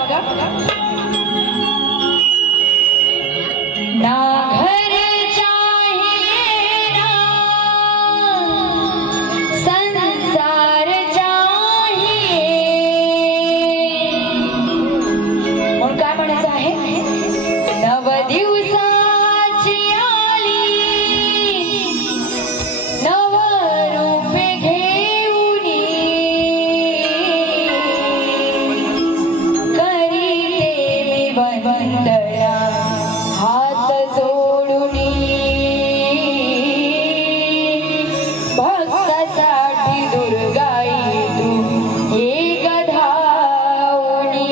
बघा ना घर चाहिए ना संसार चाहिए म्हणून काय म्हणायचं आहे नव दिवसाची आली नव रूपे घेऊनी करीते मी वंदना हात जोडूनी भक्तासाठी दुर्गाई तू एक धावणी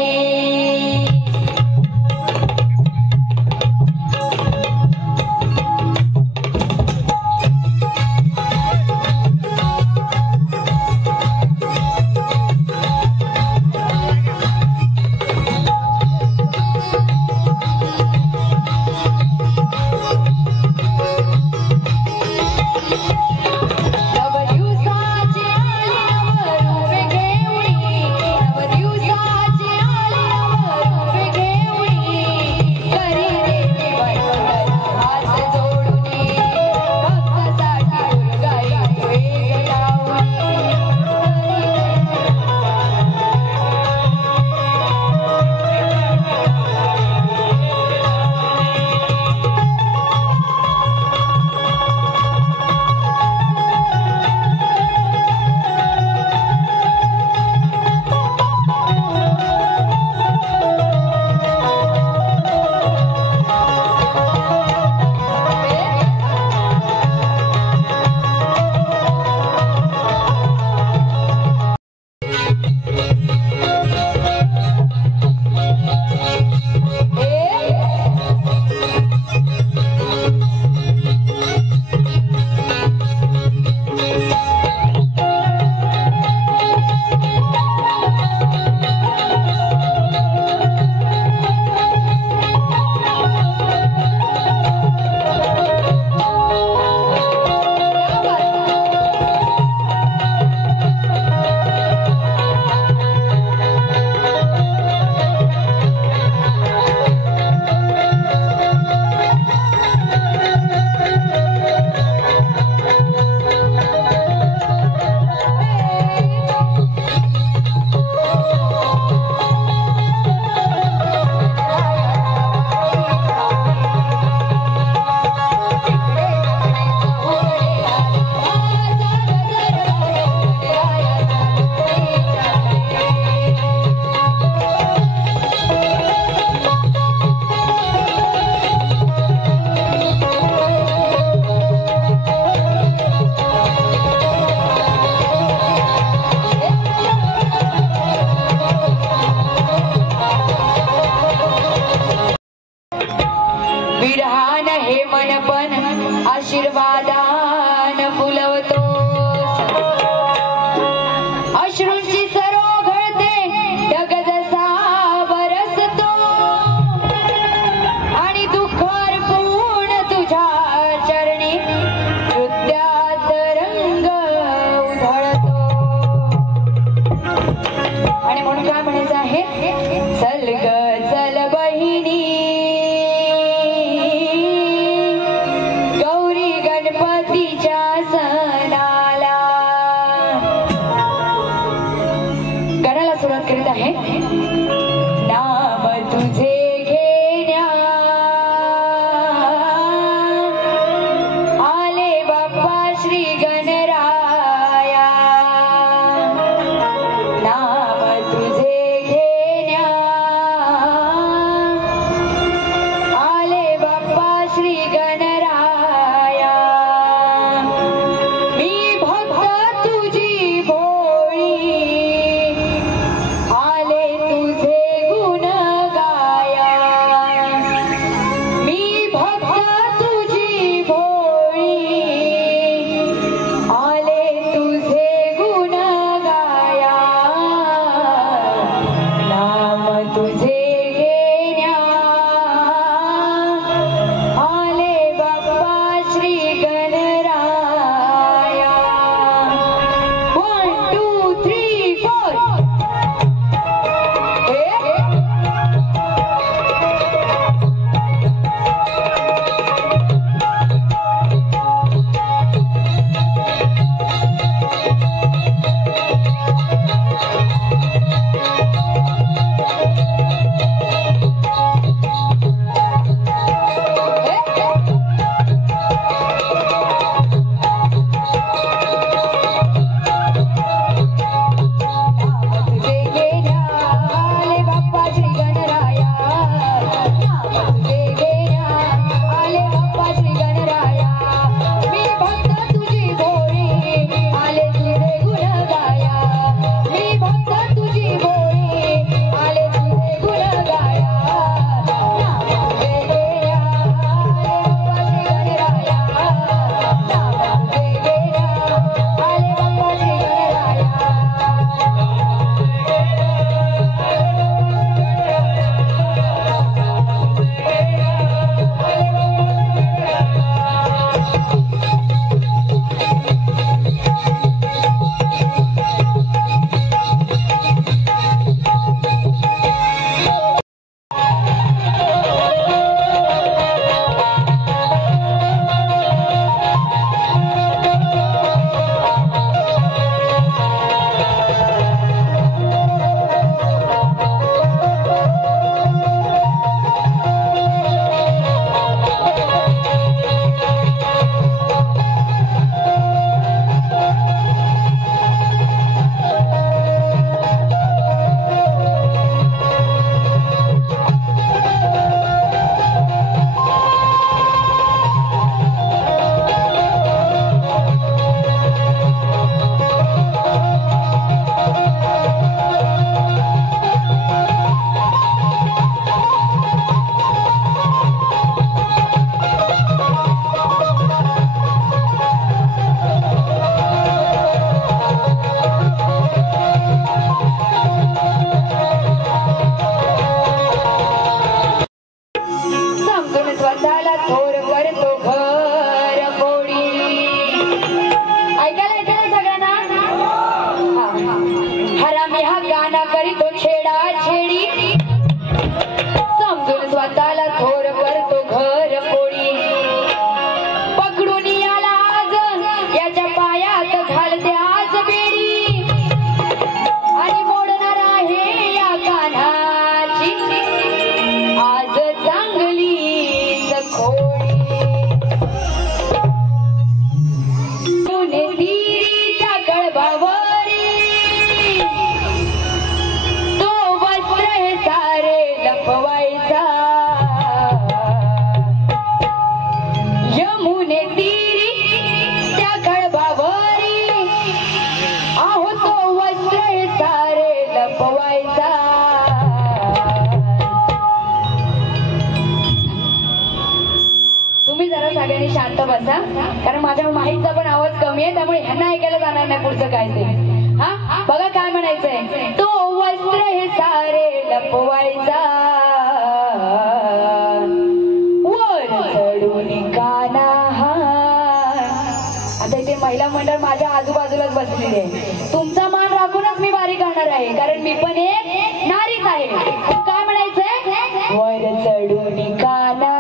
नव बसा, कारण माझ्या माहीतचा पण आवाज कमी आहे, त्यामुळे ह्यांना ऐकायला जाणार नाही पुढचं काय ते. हा बघा काय म्हणायचंय. तो वस्त्र हे सारे लपवायचा, वर चढून काना. आता इथे महिला मंडळ माझ्या आजूबाजूलाच बसलेली आहे. तुमचा मान राखूनच मी बारी करणार आहे, कारण मी पण एक नारीच आहे. काय म्हणायचंय. वर चढून काना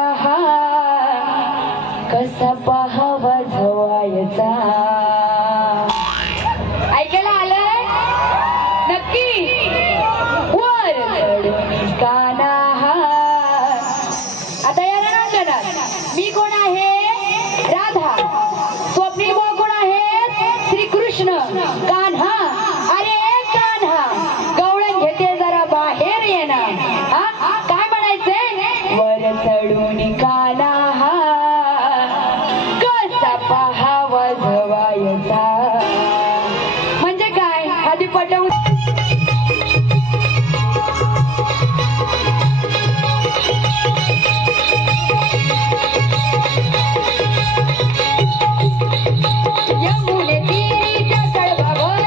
कसा पहावा झवायचा. ऐकायला आलंय नक्की. वर चढून काना. आता या रणांगणात मी कोण आहे. राधा. स्वप्नील बुवा कोण आहेत. श्रीकृष्ण. कान्हा. अरे कान्हा गवळण घेते जरा बाहेर ये ना. काय म्हणायचंय. वर चढून काना कसा पहावा झवायचा. म्हणजे काय आधी पटवून. यमुने तीरी त्या तळपावर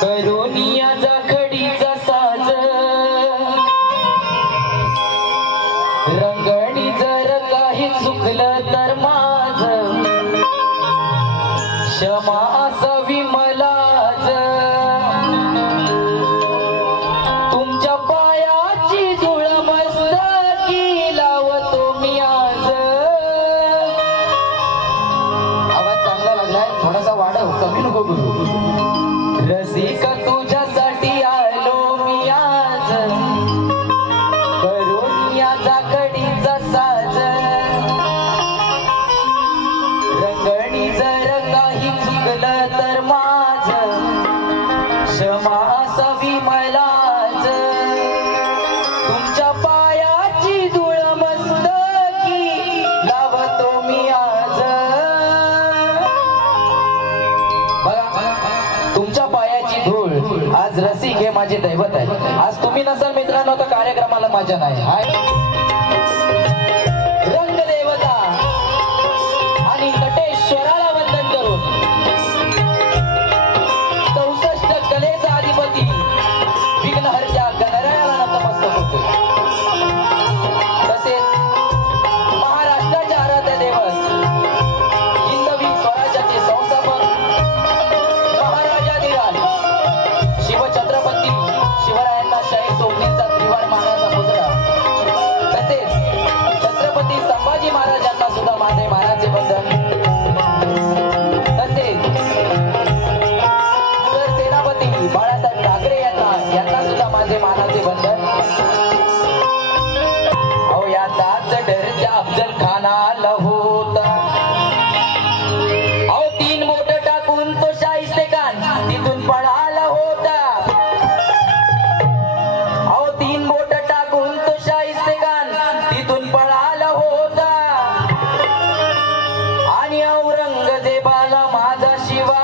करोनिया जाखडीचा साज रंगणी जर काही चुकलं तर माझ क्षमा असावी मलाच तुमच्या पायाची धूळ मस्तकी लावतो मी आज आवाज चांगला लागलाय थोडासा वाढव कमी नको करू रसिका तुझ्यासाठी आलो मी आज करून या जाकडीचा साज रंगणी जर काही चुकलं तर माझ क्षमा असावी मलाच तुमच्या पायाची धूळ मस्तकी लावतो मी आज बघा तुमच्या पायाची धूळ आज रसिक हे माझे दैवत आहे आज तुम्ही नसाल मित्रांनो तर कार्यक्रमाला माझ्या नाही रंग देवता आणि नटेश्वराला वंदन करून 64 कलेचा अधिपती विघ्नहर्त्या गणरायाला नतमस्तक होतो तसेच महाराष्ट्राचे आराध्य दैवत हिंदवी स्वराज्याचे संस्थापक महाराजाधिराज शिवछत्रपती शिवरायांना शाही सोबतीचा त्रिवार मानाचा मुजरा तसेच छत्रपती संभाजी महाराजांना सुद्धा माझे मानाचे बंधन तसेच सरसेनापती बाळासाहेब ठाकरे यांना सुद्धा माझे मानाचे बंधन अहो याचाच डर त्या अफजल खानाला होता अहो 3 बोट टाकून तो शाहिस्ते खान तिथून पळाला होता अहो 3 बोट टाकून तो शाहिस्ते खान तिथून पळाला होता आणि औरंगजेबाला माझा शिवा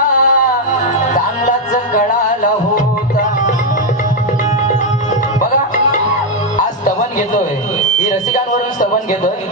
चांगलाच कळाला होता बघा आज स्तवन घेतोय ही रसिकांवरून स्तवन घेतोय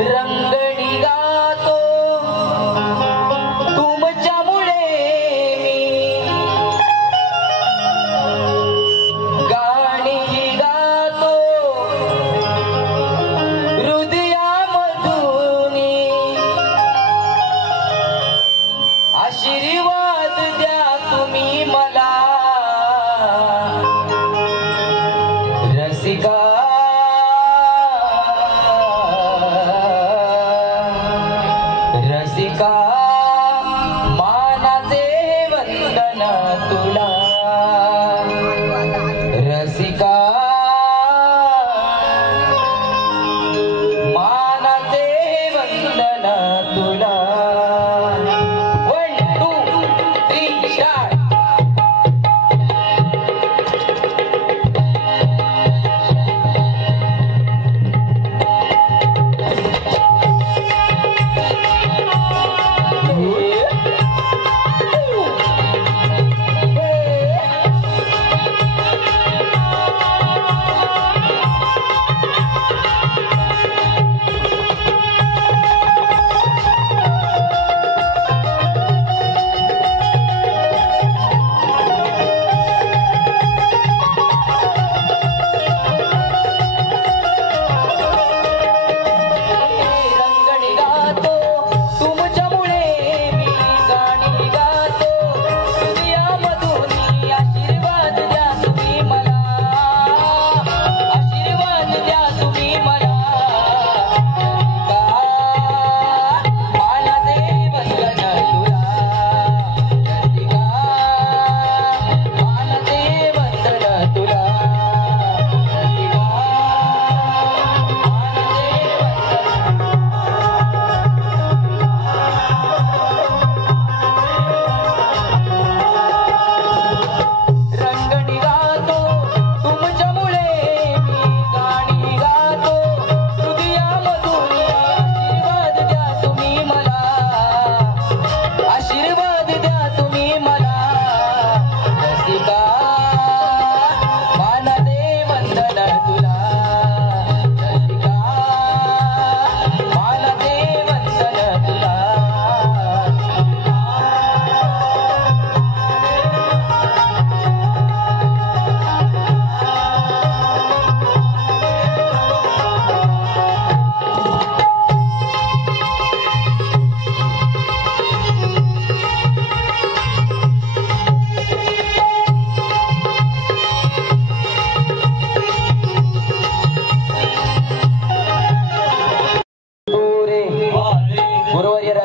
रंगणी गातो तुमच्यामुळे मी गाणी गातो हृदयामधून आशीर्वाद द्या तुम्ही मला रसिका रसिका मानाचे वंदन तुला रसिका मानाचे वंदन तुला 1 2 3 स्टार्ट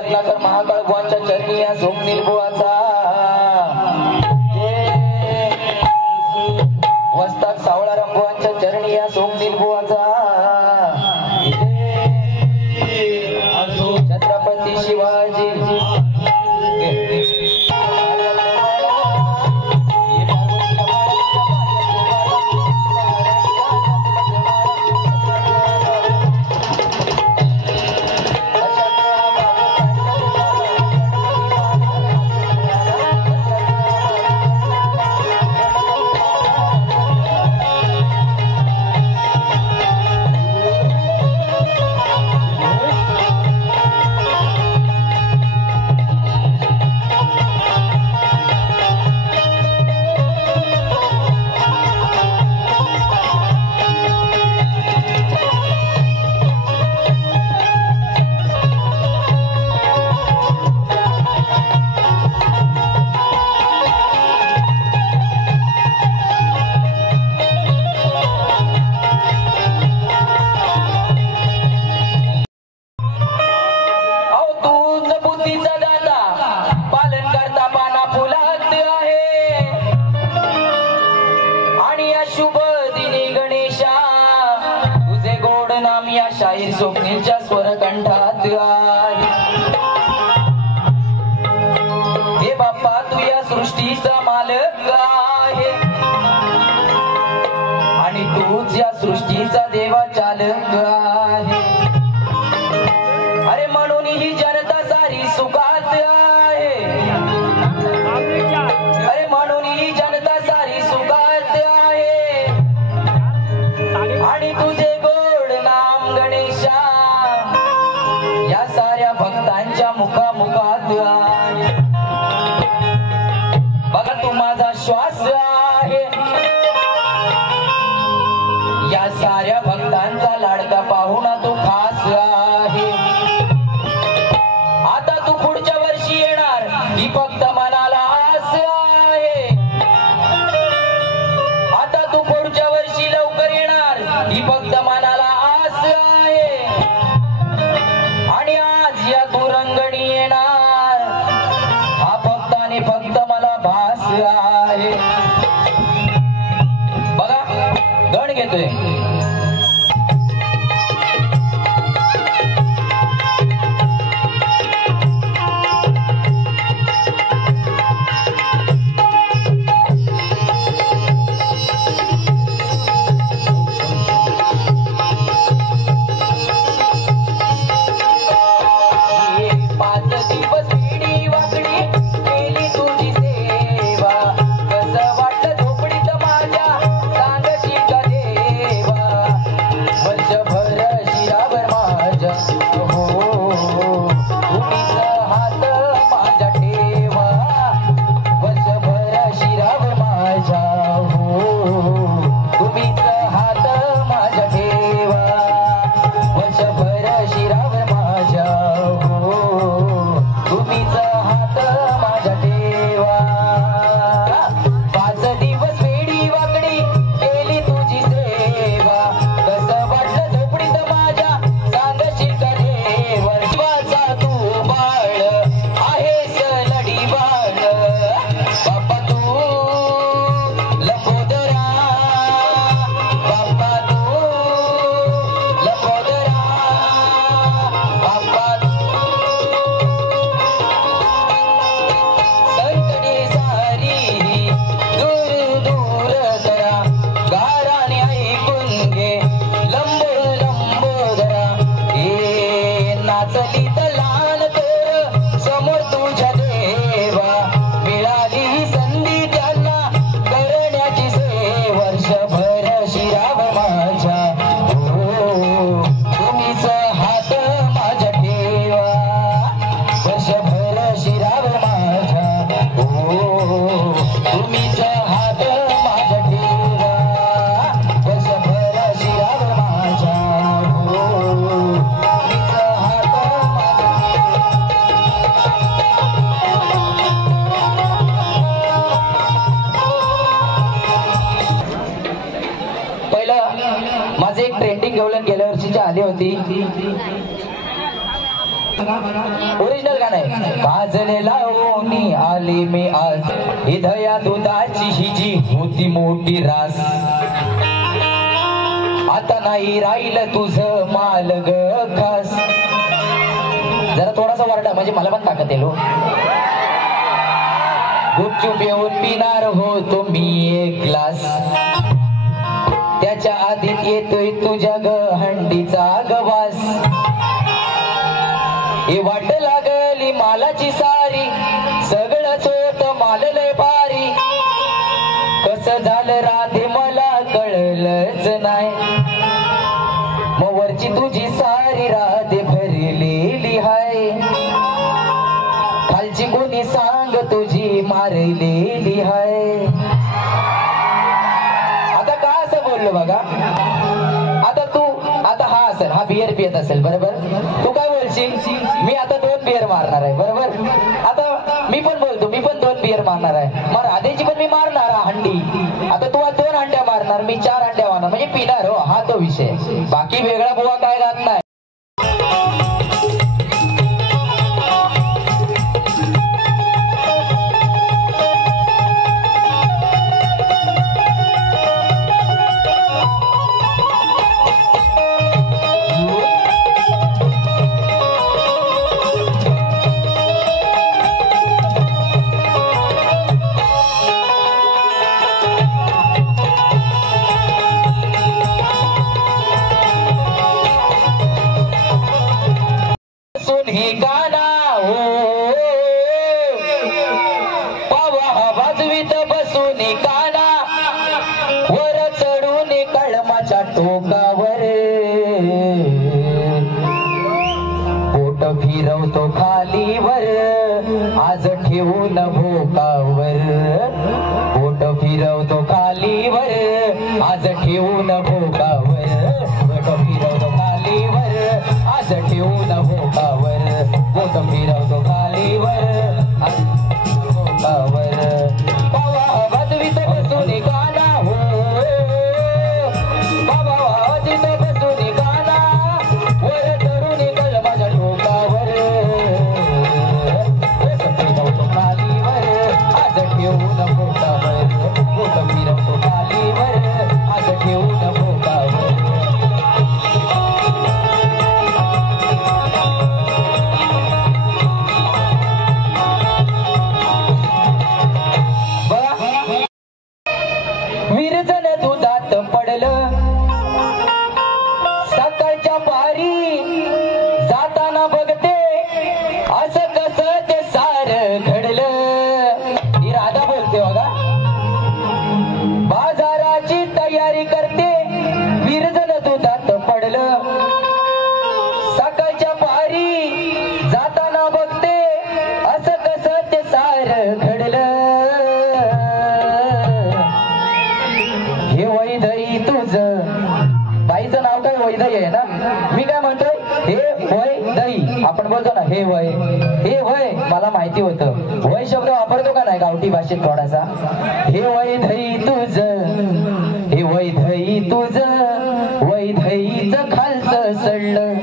रत्नाकर महाकाळ बुवांच्या चरणी या स्वप्नील बुवाचा वस्ताद सावळाराम बुवांच्या चरणी या स्वप्नील बुवाचा छत्रपती शिवाजी स्वप्नीलच्या स्वरकंठात हे बाप्पा तू या सृष्टीचा मालक आहे आणि तूच या सृष्टीचा देवा चालक आहे अरे म्हणून ही जनता सारी सुखात आहे अरे म्हणून ही जनता सारी सुखात आहे आणि तुझे गणेशा या साऱ्या भक्तांच्या मुखामुखात आहे बघा तू माझा श्वास आहे या साऱ्या भक्तांचा लाडका पाहुणा तू खास आहे आता तू पुढच्या वर्षी येणार ही फक्त मनाला आस आहे आता तू पुढच्या वर्षी लवकर येणार ही फक्त मनाला आणि आज या तू रंगणी येणार हा फक्त आणि फक्त मला भास आहे बघा गण घेतोय गेल्या वर्षीची आली होती ओरिजिनल का नाही? काजले लावून आली मी आज, हृदया दुधाची ही जी होती मोठी रास, आता नाही राहिलं तुझं माल ग खास. जरा थोडासा वरडा म्हणजे मला पण ताकद येलो. गुपचूप येऊन पिणार होतो मी एक ग्लास, त्याच्या आधीत येतोय तुझ्या ग हंडीचा गवास. हे वाट लागली मालाची सारी, सगळंच होत माल लय भारी. कसं झालं राधे मला कळलंच नाही, मग वरची तुझी सारी राधे भरलेली हाय, खालची कोणी सांग तुझी मारलेली हाय. आता का असं बोललो बघा. आता हा असेल, हा बियर पियत असेल बरोबर. तू काय बोलशील, मी आता 2 बियर मारणार आहे बरोबर. आता मी पण बोलतो, मी पण 2 बियर मारणार आहे, मग राधेची पण मी मारणार हंडी. आता तू 2 हंड्या मारणार, मी 4 हंड्या मारणार, म्हणजे पिणार हो, हा तो विषय. बाकी वेगळा बुवा काय राहत नाही. हे गाना हो पावा बाजवीत बसून काना, वर चढून कळमाच्या टोकावर, पोट फिरवतो खालीवर आज ठेवून भोकावर. पोट फिरवतो खालीवर आज ठेवून भोकावर, पोट फिरवतो खालीवर आज ठेवून भोकावर, पोट फिरवतो खालीवर आज भोकावर. पावा बाजवीत बसून गाना हो, पावा बाजवीत बसून गाना, वर चढून कळमाच्या टोकावर, पोट फिरवतो खालीवर आज ठेवून भोकावर, पोट फिरवतो खालीवर आज ठेवून भोकावर. विरजन दुधात पडलं सकाळच्या पारी, जाताना बघते असं कसं ते सार घडलं. ही राधा बोलते बघा. बाजाराची तयारी करते, विरजन दुधात पडलं सकाळच्या पारी, जाताना बघते असं कसं ते सार घडलं. हे वैदई तुझं, बाईचं नाव काय वैदई आहे ना. मी काय म्हणतोय, हे वय दही आपण बोलतो ना, हे वय, हे वय मला माहिती होतं. वय शब्द वापरतो का नाही गावठी भाषेत थोडासा. हे वैदई तुझं, हे वैदई तुझं, वैदईच खालचं सडलं.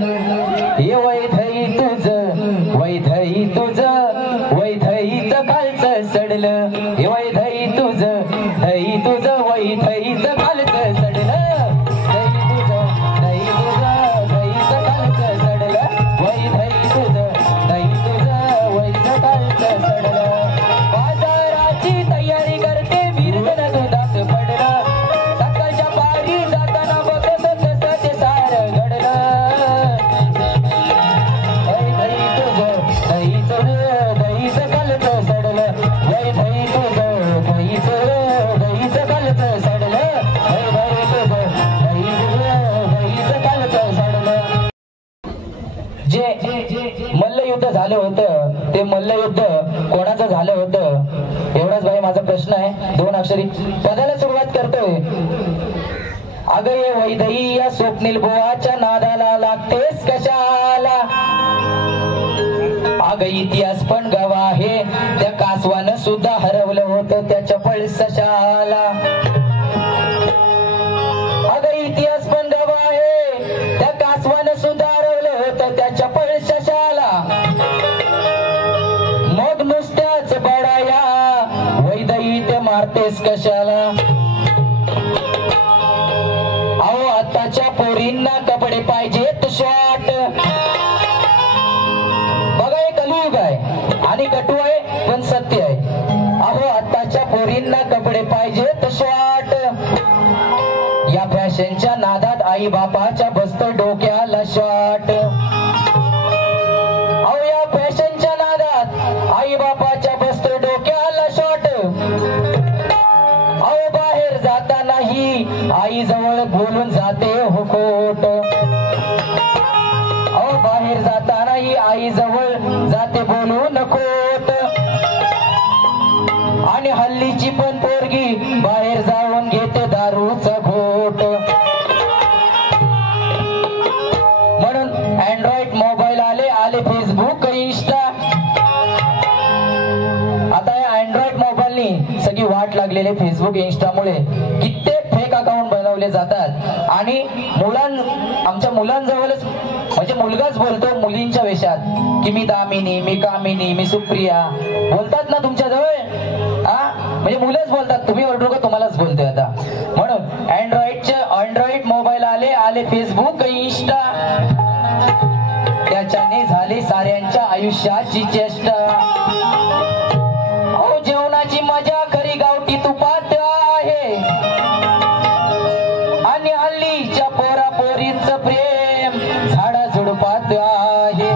हे वैदई तुझं, वैदई तुझं, वैदईच खालचं सडलं. हे वैदई तुझं, दही तुझं, वैदईच खालचं सडलं. दही तुझं, दही तुझं, दहीच खालचं सडलं. वैदई तुझं, दही तुझं, वैद खालचं सडलं. बाजाराची तयारी करते, विरजन दुधात पडलं सकाळच्या पारी, जाताना बघत तसं ते सार घडलं. वैदई तुझं, दही तुझं, दहीच खालचं सडलं. वैदई तुझं, दही तुझं, दहीच खालचं सडलं. वैदई तुझं, दही तुझं, दहीच खालचं सडलं. जे मल्लयुद्ध झालं होतं, ते मल्लयुद्ध कोणाचं झालं होतं, एवढाच भाई माझा प्रश्न आहे. 2 अक्षरी पदाला सुरुवात करतोय. अगं ये वैदई या स्वप्नील बुवाच्या नादाला लागतेस कशाला. अगं इतिहास पण गवाहे, त्या कासवानं सुद्धा हरवलं होतं त्याच्या पळसशाला. अगं इतिहास पण गवाहे, त्या कासवानं सुद्धा हरवलं होतं त्याच्या पळसशाला. मारतेस कशाला अहो आताच्या पोरींना कपडे पाहिजेत शॉर्ट बघा हे कलियुग आहे आणि कटू आहे पण सत्य आहे अहो आताच्या पोरींना कपडे पाहिजेत शॉर्ट या फॅशनच्या नादात आई बापाच्या बसत डोक्याला शॉर्ट अहो या फॅशनच्या नादात आई बापाच्या बसत डोक्याला शॉर्ट अहो बाहेर जातानाही आई जवळ बोलून जाते हो खोट अहो बाहेर जातानाही आई जवळ जाते बोलून खोट आणि हल्लीची पण पोरगी बाहेर जाऊन घेते दारूचा घोट म्हणून अँड्रॉइड मोबाईल आले फेसबुक इंस्टा आता या अँड्रॉइड मोबाईलनी सगळी वाट लागलेले फेसबुक इंस्टामुळे कित्येक फेक अकाउंट बनवले जातात आणि आमच्या मुलांजवळच म्हणजे मुलगाच बोलतो मुलींच्या वेशात की मी दामिनी मी कामिनी मी सुप्रिया बोलतात ना तुमच्या जवळ म्हणजे मुलंच बोलतात तुम्ही ओरडू का तुम्हालाच बोलतोय आता म्हणून अँड्रॉइड मोबाईल आले फेसबुक इंस्टा त्याच्याने झाली साऱ्यांच्या आयुष्याची चेष्टा अहो जेवणाची मजा खरी गावठी तुपात आहे आणि हल्लीच्या पोरा पोरींचं प्रेम झाडा झुडपात आहे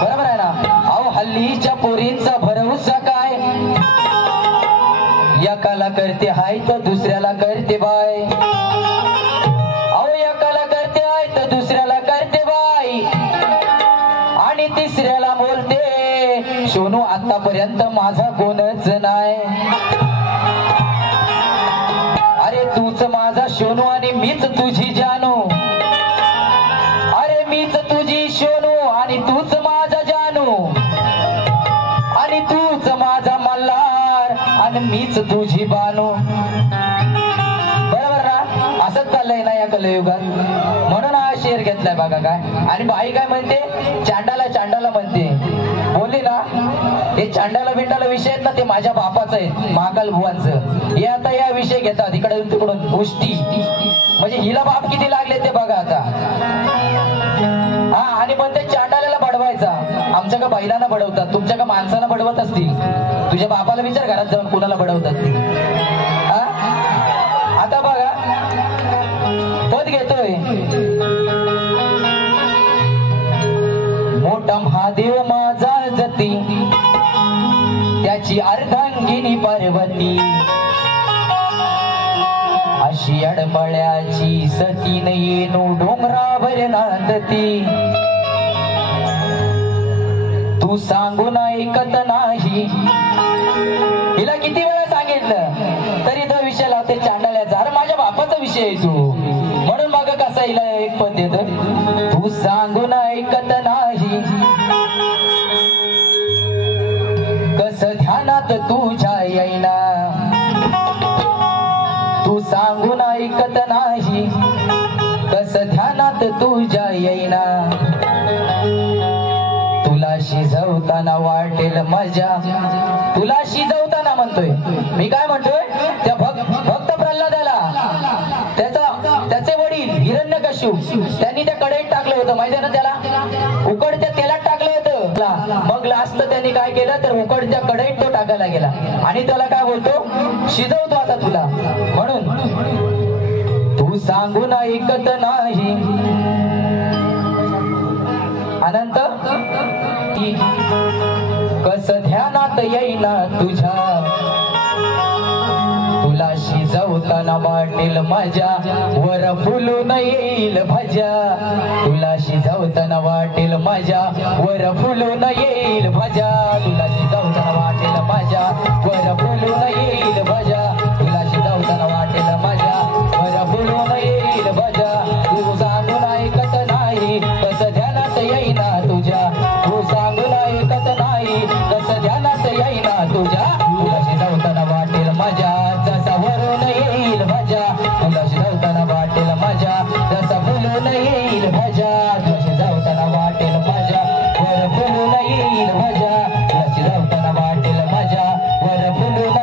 बरोबर आहे ना अहो हल्लीच्या पोरींचा भरवसा काय एकाला करते हाय तर दुसऱ्याला करते बाय अहो एकाला करते हाय तर दुसऱ्याला करते बाय आणि तिसऱ्याला बोलते सोनू आतापर्यंत माझा कोणच नाही अरे तूच माझा सोनू आणि मीच तुझी जानू अरे मीच तुझी सोनू आणि तूच माझा जानू आणि तूच माझा मल्हार आणि मीच तुझी बानू बरोबर ना असंच चाललंय ना या कलयुगात म्हणून हा शेर घेतलाय बघा काय आणि बाई काय म्हणते चांडाला म्हणते बोलली ना हे चांडाला बिंडाला विषय आहेत ना ते माझ्या बापाचं आहे महाकाल भुवांचं हे आता या विषय घेतात इकडून तिकडून गोष्टी म्हणजे हिला बाप किती लागले ते बघा आता आणि म्हणते चांडाल्याला बडवायचा आमच्या का बैलांना बडवतात तुमच्या का माणसाला बडवत असतील तुझ्या बापाला विचार घरात जाऊन कुणाला बडवतात आता बघा पद घेतोय मोठा महादेव माझा जती त्याची अर्धांगिनी पार्वती अशी अडमळ्याची सती न येणू डोंगरावर नांदती तू सांगून ऐकत नाही हिला किती वेळा सांगितलं तरी तो विषय लावते चांडाल्याचा अरे माझ्या बापाचा विषय आहे तू म्हणून मग कसा हिला एक पद देत तू सांगून ऐकत नाही कस ध्यानात तुझ्या येईना तू सांगून ऐकत नाही कस ध्यानात तुझ्या येईना तुला शिजवताना वाटेल मजा तुला शिजवताना म्हणतोय मी काय म्हणतोय त्या भक्त प्रल्हादाला त्याचे वडील हिरण्यकश्यप त्यांनी त्या कढईत टाकलं होतं माहिती ना त्याला उकडत्या तेलात टाकलं होतं मग लास्ट त्यांनी काय केलं तर उकडत्या कढईत तो टाकायला गेला आणि त्याला काय बोलतो शिजवतो आता तुला म्हणून तू सांगून ऐकत नाही अनंत कस ध्यानात येईना तुझ्या तुला शिजवताना वाटेल मजा वर फुलून येईल भजा तुला शिजवताना वाटेल मजा वर फुलून येईल भजा तुला शिजवताना वाटेल मजा वर फुलून येईल भजा तुला शिजवताना वाटेल मजा वर फुलून येईल भजा तू सांगून ऐकत नाही कस ध्यानात येईना तुझ्या तू सांगून ऐकत नाही कस ध्यानात येईना तुझ्या तुला शिजवताना वाटेल मजा जसा वरून येईल भजा तुला शिजवताना वाटेल मजा जसा फुलून येईल भजा तुला शिजवताना वाटेल मजा वर फुलून येईल भजा तुला शिजवताना वाटेल मजा वर फुलून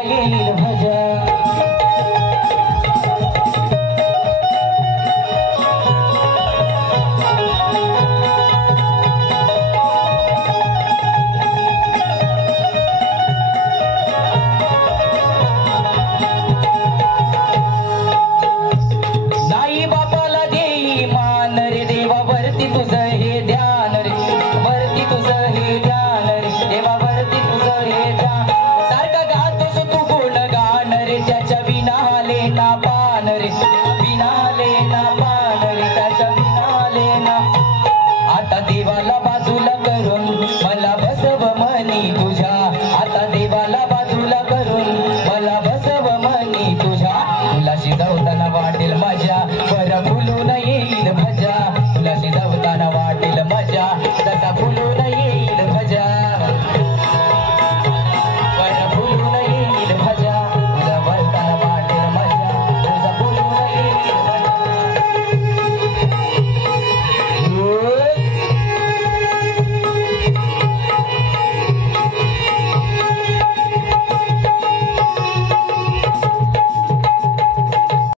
तुझं हे ध्यान रे देवा